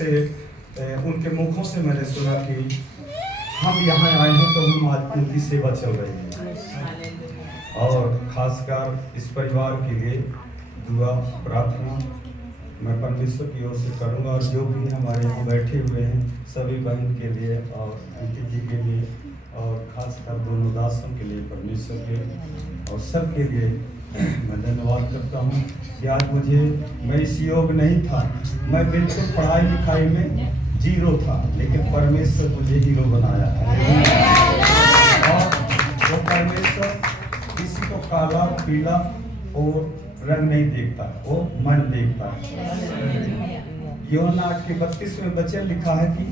से उनके मुखों से मैंने सुना कि हम यहाँ आए हैं तो हम आज उनकी सेवा चल रही है। और खासकर इस परिवार के लिए दुआ प्रार्थना मैं परमेश्वर की ओर से करूँगा, और जो भी हमारे यहाँ बैठे हुए हैं सभी बहन के लिए और आंटी जी के लिए और खासकर दोनों दासों के लिए परमेश्वर के और सब के लिए मैं धन्यवाद करता हूँ कि आज मैं इस योग नहीं था, मैं बिल्कुल पढ़ाई लिखाई में जीरो था, लेकिन परमेश्वर मुझे हीरो बनाया है। और वो परमेश्वर किसी को काला पीला और रंग नहीं देखता, वो मन देखता है। यूहन्ना 8:32 वचन लिखा है कि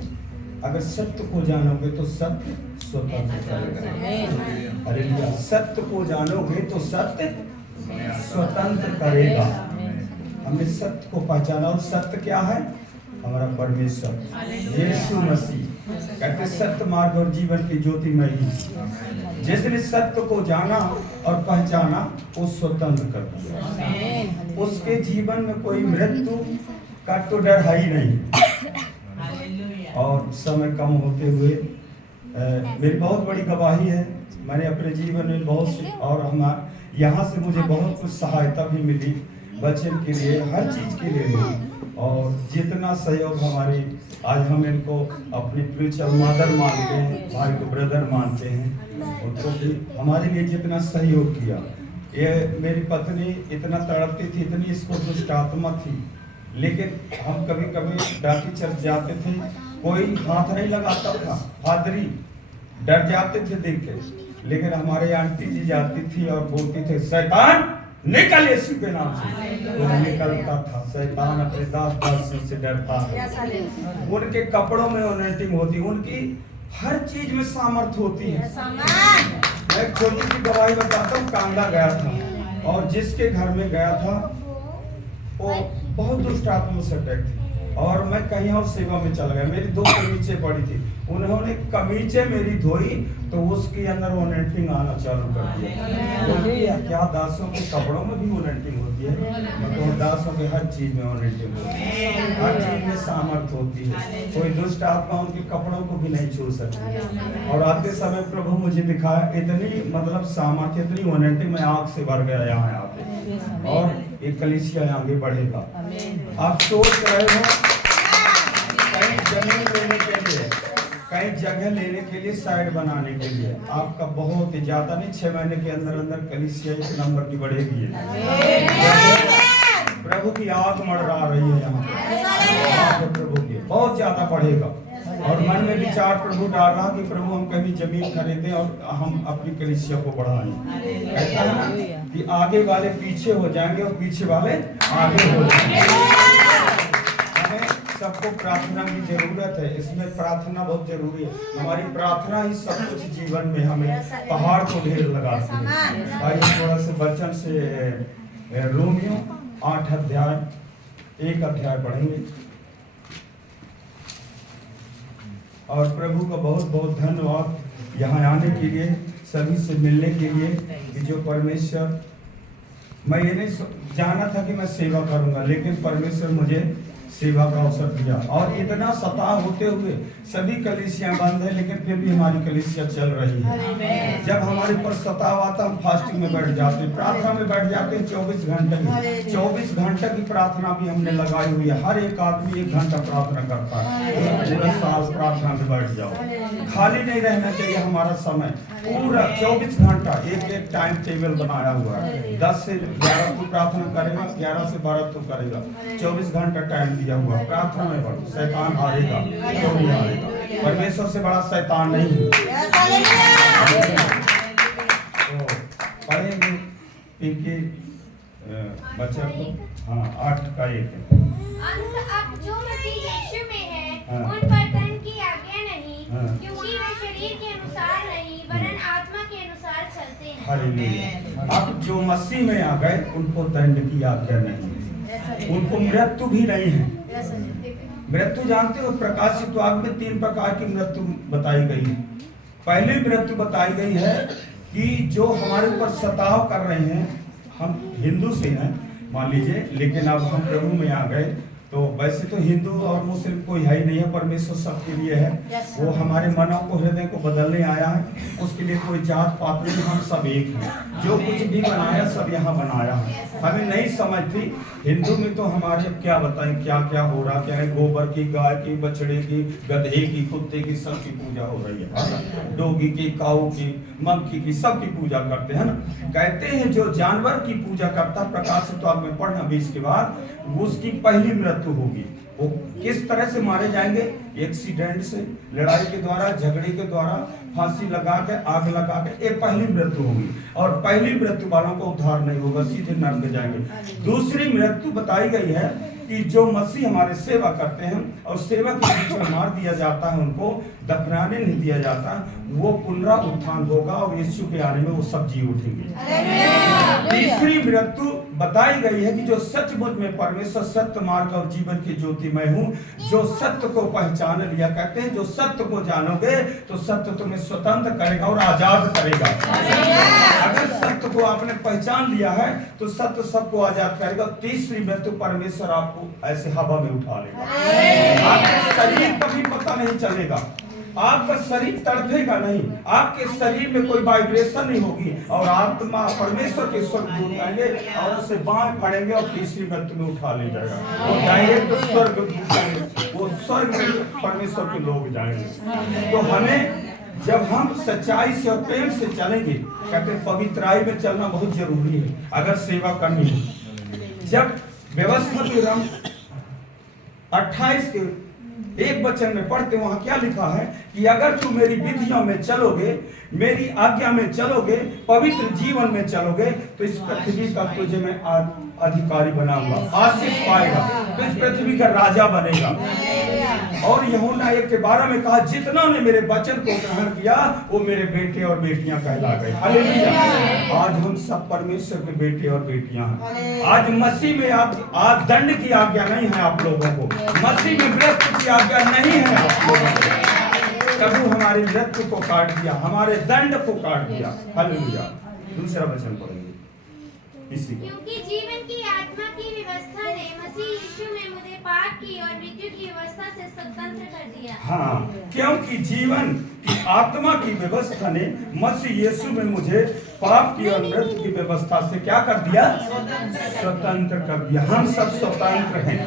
अगर सत्य को जानोगे तो सत्य स्वतंत्र करेगा। हालेलुया। सत्य को जानोगे तो सत्य स्वतंत्र करेगा। हमने सत्य को पहचाना, और सत्य क्या है? हमारा परमेश्वर यीशु मसीह कहते सत्य मार्ग और जीवन की ज्योति मैं ही। जिसने सत्य को जाना और पहचाना वो स्वतंत्र कर दिया। उसके जीवन में कोई मृत्यु का तो डर है ही नहीं। और समय कम होते हुए मेरी बहुत बड़ी गवाही है, मैंने अपने जीवन में बहुत सी, और हम यहाँ से मुझे बहुत कुछ सहायता भी मिली बच्चन के लिए, हर चीज़ के लिए मिली। और जितना सहयोग हमारे, आज हम इनको अपनी फ्यूचर मदर मानते हैं, भाई को ब्रदर मानते हैं, उनको भी हमारे लिए जितना सहयोग किया। ये मेरी पत्नी इतना तड़पती थी, इतनी इसको दुष्ट आत्मा थी, लेकिन हम कभी कभी डाकी चर्च जाते थे, कोई हाथ नहीं लगाता था, फादरी डर जाते थे देख के, लेकिन हमारे आंटी जी जाती थी और बोलती थे शैतान निकल यीशु के नाम से, तो निकलता था। शैतान अपने दास से डरता है। उनके कपड़ों में अनॉइंटिंग होती, उनकी हर चीज में सामर्थ होती है। मैं एक छोटी सी गवाही बताता हूँ। कांगड़ा गया था और जिसके घर में गया था वो बहुत दुष्ट आत्मा से अटैक थी, और मैं कहीं और सेवा में चला गया। मेरी 2 कमीचे पड़ी थी, उन्होंने कमीचे मेरी धोई तो उसके अंदर ओनेंटिंग आना चालू कर दिया। क्या दासों के कपड़ों में भी ओनेंटिंग होती है? तो दासों के हर चीज में ओनेंटिंग होती है, हर चीज में सामर्थ होती है। कोई दुष्ट आत्मा उनके कपड़ों को भी नहीं छू सकती। और आते समय प्रभु मुझे दिखाया इतनी मतलब सामर्थ्य, इतनी ओनेंटिंग, मैं आँख से भर गया यहाँ आते। और एक कलीसिया आगे बढ़ेगा। आप सोच रहे हो कहीं जमीन लेने के लिए, कहीं जगह लेने के लिए, साइड बनाने के लिए, आपका बहुत ही ज्यादा नहीं, 6 महीने के अंदर अंदर कलीसिया 1 नंबर की बढ़ेगी। प्रभु की आग मंडरा रही है यहाँ, प्रभु की बहुत ज्यादा बढ़ेगा। और मन में विचार प्रभु डाल रहा कि प्रभु हम कभी जमीन खरीदें और हम अपनी कलीसिया को बढ़ाएं। ऐसा है कि आगे वाले पीछे हो जाएंगे और पीछे वाले आगे हो जाएंगे। सबको प्रार्थना की जरूरत है, इसमें प्रार्थना बहुत जरूरी है। हमारी प्रार्थना ही सब कुछ जीवन में हमें पहाड़ को ढेर लगाती है। आइए थोड़ा से वचन से रोमियो 8 अध्याय 1 अध्याय पढ़ेंगे। और प्रभु का बहुत बहुत धन्यवाद यहाँ आने के लिए, सभी से मिलने के लिए कि जो परमेश्वर, मैं ये नहीं जाना था कि मैं सेवा करूँगा, लेकिन परमेश्वर मुझे सेवा का अवसर दिया। और इतना सताव होते हुए सभी कलीसियां बंद है, लेकिन फिर भी हमारी कलीसिया चल रही है। जब हमारे पर सताव आता हम फास्टिंग में बैठ जाते हैं, प्रार्थना में बैठ जाते हैं 24 घंटे की। 24 घंटे की प्रार्थना भी हमने लगाई हुई है। हर एक आदमी 1 घंटा प्रार्थना करता है। पूरा साल प्रार्थना में बैठ जाओ, खाली नहीं रहना चाहिए हमारा समय। पूरा 24 घंटा एक टाइम टेबल बनाया हुआ है। 10 से 11 तू प्रार्थना करेगा, 11 से 12 तू करेगा। 24 घंटा टाइम दिया हुआ, प्रार्थना में बढ़ो। शैतान हारेगा, क्यों नहीं हारेगा? परमेश्वर से बड़ा शैतान नहीं है। तो पढ़ेंगे इनके बच्चे को। हाँ 8 का 1 अब जो मसीह यीशु में है उन पर तन की आज्ञा नहीं, क्योंकि वे शरीर के अनुसार नहीं वरन आत्मा के अनुसार चलते हैं। हालेलुया। अब जो मसीह में आ गए उनको दंड की आज्ञा नहीं, उनको मृत्यु भी नहीं है। मृत्यु जानते हो, प्रकाशित वाक्य में 3 प्रकार की मृत्यु बताई गई है। पहली मृत्यु बताई गई है कि जो हमारे ऊपर सताव कर रहे हैं, हम हिंदू से हैं मान लीजिए, लेकिन अब हम प्रभु में आ गए तो वैसे तो हिंदू और मुस्लिम कोई है ही नहीं है, परमेश्वर सबके लिए है। वो हमारे मनों को, हृदय को बदलने आया है। उसके लिए कोई जात पात नहीं, हम सब एक हैं। जो कुछ भी बनाया सब यहाँ बनाया है। हमें नहीं समझ थी हिंदू में, तो हमारे क्या बताएं क्या क्या हो रहा, क्या है, गोबर की, गाय की, बछड़े की, गधे की, कुत्ते की, सबकी पूजा हो रही है। डोगी की, काऊ की, मंकी की, सबकी पूजा करते हैं ना। कहते हैं जो जानवर की पूजा करता, प्रकाशित में पढ़ना 20 के बाद, उसकी पहली मृत्यु होगी। वो किस तरह से मारे जाएंगे? एक्सीडेंट से, लड़ाई के द्वारा, झगड़े के द्वारा, फांसी लगा के, आग लगा के, ये पहली मृत्यु होगी। और पहली मृत्यु वालों को उद्धार नहीं होगा, सीधे नरक में जाएंगे। दूसरी मृत्यु बताई गई है कि जो मसीह हमारे सेवा करते हैं और सेवा के बीच में मार दिया जाता है, उनको दफनाने नहीं दिया जाता, वो पुनरुत्थान होगा और यीशु के आने में वो सब जी उठेंगे। तीसरी मृत्यु बताई गई है कि जो सचमुच में परमेश्वर सत्य मार्ग और जीवन की ज्योति मैं हूँ, जो सत्य को पहचान लिया, कहते हैं जो सत्य को जानोगे तो सत्य तुम्हें स्वतंत्र करेगा और आजाद करेगा। अगर सत्य को आपने पहचान लिया है तो सत्य सबको आजाद करेगा। तीसरी मृत्यु परमेश्वर आपको ऐसे हवा में उठा लेगा। आपके शरीर कभी पता नहीं चलेगा, आपका शरीर तड़पेगा नहीं, आपके शरीर में कोई वाइब्रेशन नहीं होगी, और आत्मा परमेश्वर के स्वर्ग आएंगे और उसे बांध पड़ेंगे और तीसरी मृत्यु में उठा ले जाएगा। वो डायरेक्ट स्वर्ग, वो स्वर्ग में परमेश्वर के लोग जाएंगे। तो हमें, जब हम सच्चाई से और प्रेम से चलेंगे, कहते हैं पवित्राई में चलना बहुत जरूरी है अगर सेवा करनी है। जब व्यवस्था विवरण 28 के एक वचन में पढ़ते, वहां क्या लिखा है कि अगर तुम मेरी विधियों में चलोगे, मेरी आज्ञा में चलोगे, पवित्र जीवन में चलोगे, तो इस पृथ्वी का तुझे मैं अधिकारी बनाऊंगा, आशीष पाएगा, तो इस पृथ्वी का राजा बनेगा। और यूहन्ना 1:12 में कहा, जितना ने मेरे वचन को ग्रहण किया वो मेरे बेटे और बेटियां कहला गए। हालेलुया। आज हम सब परमेश्वर के बेटे और बेटियां हैं। आज मसीह में आज दंड की आज्ञा नहीं है आप लोगों को, मसीह में मृत्यु की आज्ञा नहीं है आप लोगों को। प्रभु हमारी मृत्यु को काट दिया, हमारे दंड को काट दिया। हालेलुया। दूसरा वचन पढ़ेंगे इसी को। क्योंकि जीवन की आत्मा की व्यवस्था ने मसीह यीशु में मुझे पाप की और मृत्यु की व्यवस्था से स्वतंत्र कर दिया। हाँ, क्योंकि जीवन की आत्मा की व्यवस्था ने मसीह यीशु में मुझे पाप की और मृत्यु की व्यवस्था से क्या कर दिया? स्वतंत्र कर दिया। हम सब स्वतंत्र हैं।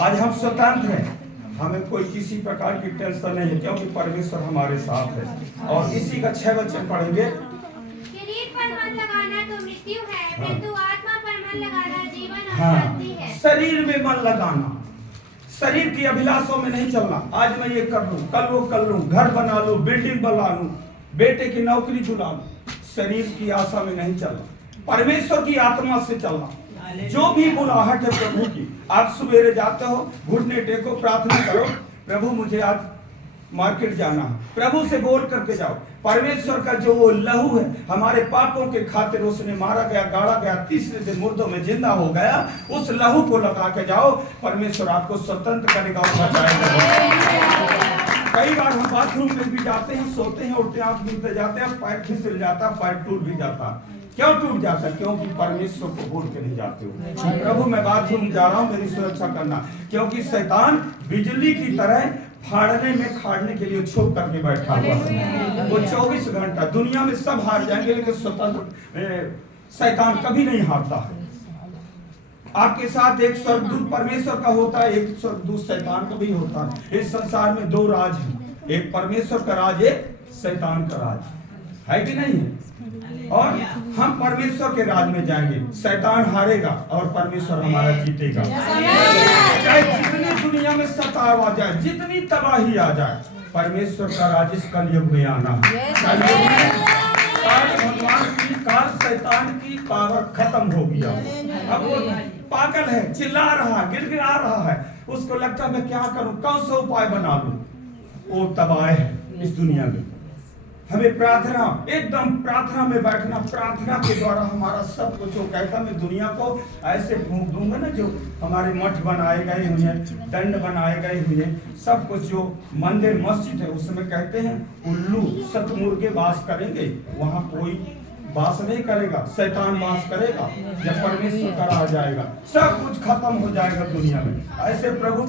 आज हम स्वतंत्र हैं, हमें कोई किसी प्रकार की टेंशन नहीं है, क्योंकि परमेश्वर हमारे साथ है। और इसी का 6 वचन पढ़ेंगे। शरीर पर मन लगाना तो मृत्यु है, किंतु आत्मा पर मन लगाना जीवन और शांति है। शरीर में मन लगाना, शरीर की अभिलाषों में नहीं चलना। आज मैं ये कर लूं, कल वो कर लूं, घर बना लूं, बिल्डिंग बना लूं, बेटे की नौकरी दिला लूं। शरीर की आशा में नहीं चलना, परमेश्वर की आत्मा से चलना। जो भी बुलाहट है प्रभु की, आप सवेरे जाते हो, घुटने टेको, प्रार्थना करो, प्रभु मुझे आज मार्केट जाना है, प्रभु से बोल करके जाओ। परमेश्वर का जो वो लहू है, हमारे पापों के खातिर उसने मारा गया, गाड़ा गया, तीसरे दिन मुर्दों में जिंदा हो गया, उस लहू को लगा के जाओ, परमेश्वर आपको स्वतंत्र करेगा और बचाएगा। कई बार हम बाथरूम में भी जाते हैं, सोते हैं, उठते हैं, आंख नीचे जाते हैं, पैर फिसल जाता, पैर टूट भी जाता। क्यों टूट जाता? क्योंकि परमेश्वर को भूल के नहीं जाते हो। प्रभु मैं बाथरूम जा रहा हूँ, मेरी सुरक्षा करना, क्योंकि शैतान बिजली की तरह फाड़ने में खाड़ने के लिए छुप करके बैठा हुआ है। वो 24 घंटा, दुनिया में सब हार जाएंगे लेकिन स्वतंत्र शैतान कभी नहीं हारता है। आपके साथ एक स्वर्गदूत परमेश्वर का होता है, एक स्वर्गदूत शैतान का भी होता है। इस संसार में 2 राज हैं, एक परमेश्वर का राज, एक शैतान का राज है कि नहीं है? और हम परमेश्वर के राज में जाएंगे, शैतान हारेगा और परमेश्वर हमारा जीतेगा। चाहे जितनी दुनिया में सताव आ जाए, जितनी तबाही आ जाए, परमेश्वर का राज इस कलयुग में आना है। कलयुग में भगवान की काल शैतान की पावर खत्म हो गया। अब वो पागल है, चिल्ला रहा है, गिड़गिड़ा रहा है, उसको लगता है मैं क्या करूं, कौन सा उपाय बना लूं। वो तबाह है इस दुनिया में। हमें प्रार्थना, एकदम प्रार्थना में बैठना, प्रार्थना के द्वारा हमारा सब कुछ हो। कहता मैं दुनिया को ऐसे फूंक दूंगा ना, जो हमारे मठ बनाए गए हुए हैं, दंड बनाए गए हुए हैं, सब कुछ जो मंदिर मस्जिद है, उसमें कहते हैं उल्लू सतमुर्गे वास करेंगे, वहाँ कोई वास नहीं करेगा, शैतान वास करेगा। जब परमेश्वर का आ जाएगा सब कुछ खत्म हो जाएगा दुनिया में। ऐसे प्रभु